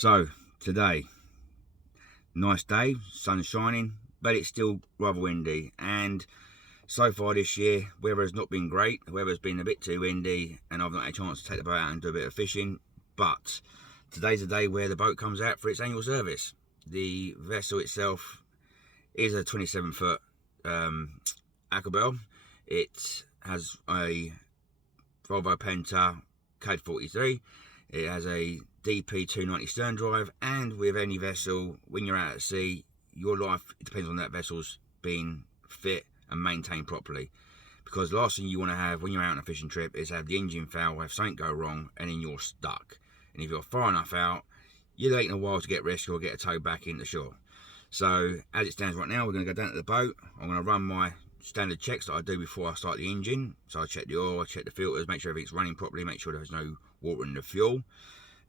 So today, nice day, sun's shining, but it's still rather windy, and so far this year weather has not been great. The weather's been a bit too windy and I've not had a chance to take the boat out and do a bit of fishing. But today's the day where the boat comes out for its annual service. The vessel itself is a 27-foot Aquabell. It has a Volvo Penta CAD 43. It has a DP 290 stern drive, and with any vessel, when you're out at sea, your life depends on that vessel's being fit and maintained properly. Because the last thing you want to have when you're out on a fishing trip is have the engine fail, have something go wrong, and then you're stuck. And if you're far enough out, you're taking a while to get rescued or get a tow back into shore. So as it stands right now, we're going to go down to the boat. I'm going to run my standard checks that I do before I start the engine. So I check the oil, I check the filters, make sure everything's running properly, make sure there's no water in the fuel.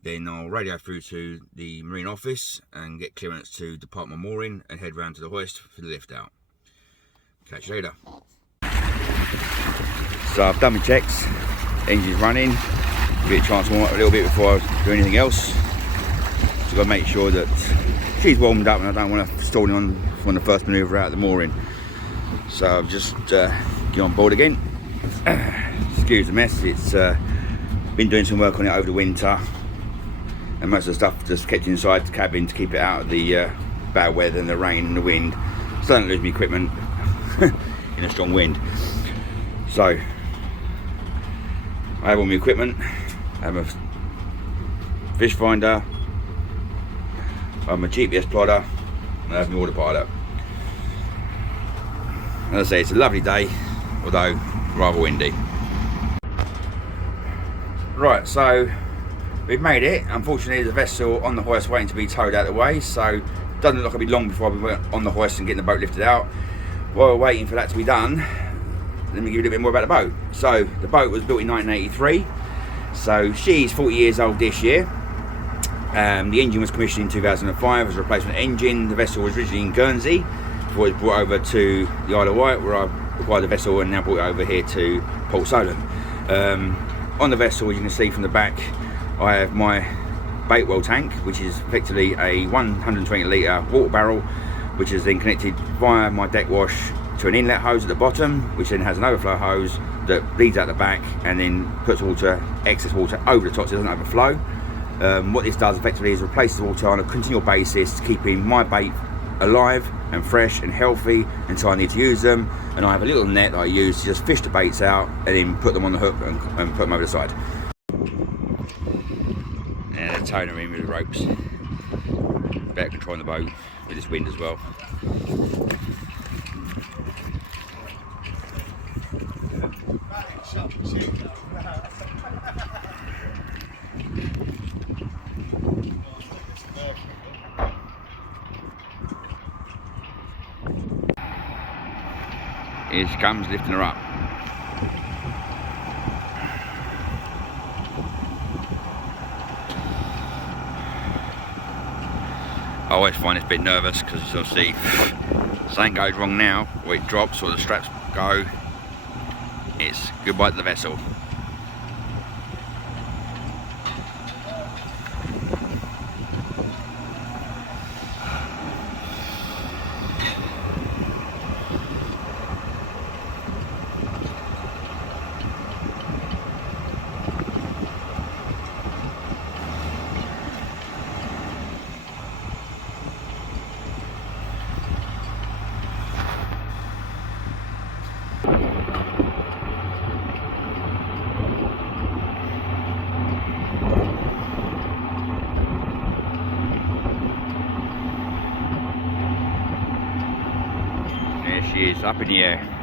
Then I'll radio through to the marine office and get clearance to depart my mooring and head round to the hoist for the lift out. Catch you later. So I've done my checks, engine's running, give it a chance to warm up a little bit before I do anything else. So I've got to make sure that she's warmed up and I don't want to stall it on from the first manoeuvre out of the mooring. So I've just get on board again. Excuse the mess, it's been doing some work on it over the winter, and most of the stuff just kept inside the cabin to keep it out of the bad weather and the rain and the wind, so I don't lose my equipment in a strong wind. So I have all my equipment, I have a fish finder, I have my GPS plotter, and I have my autopilot. As I say, it's a lovely day, although rather windy. Right, so we've made it. Unfortunately, the vessel on the hoist waiting to be towed out of the way, so it doesn't look like it'll be long before I'll be on the hoist and getting the boat lifted out. While we're waiting for that to be done, let me give you a little bit more about the boat. So the boat was built in 1983, so she's 40 years old this year. The engine was commissioned in 2005 as a replacement engine. The vessel was originally in Guernsey before it was brought over to the Isle of Wight, where I acquired the vessel and now brought it over here to Port Solent. On the vessel, as you can see from the back, I have my bait well tank, which is effectively a 120 litre water barrel, which is then connected via my deck wash to an inlet hose at the bottom, which then has an overflow hose that leads out the back and then puts water, excess water, over the top so it doesn't overflow. What this does effectively is replace the water on a continual basis, keeping my bait alive and fresh and healthy until I need to use them. And I have a little net that I use to just fish the baits out and then put them on the hook and put them over the side. And the toner in with the ropes. Better controlling the boat with this wind as well. Here she comes, lifting her up. I always find this a bit nervous because you'll see something goes wrong now, or it drops or the straps go, it's goodbye to the vessel. There she is, up in the air.